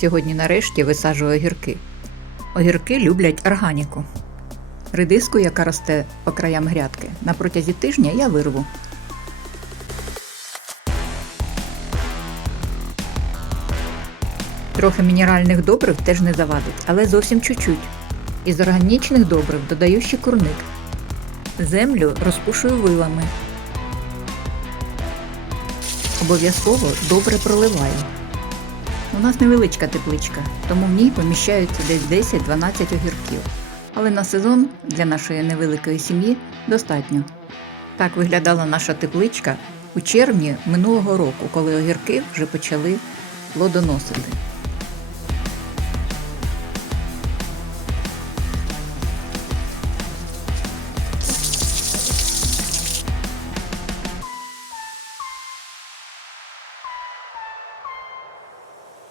Сьогодні нарешті висаджую огірки. Огірки люблять органіку. Редиску, яка росте по краям грядки, на протязі тижня я вирву. Трохи мінеральних добрив теж не завадить, але зовсім чуть-чуть. Із органічних добрив додаю ще курник. Землю розпушую вилами. Обов'язково добре проливаю. У нас невеличка тепличка, тому в ній поміщаються десь 10-12 огірків. Але на сезон для нашої невеликої сім'ї достатньо. Так виглядала наша тепличка у червні минулого року, коли огірки вже почали плодоносити.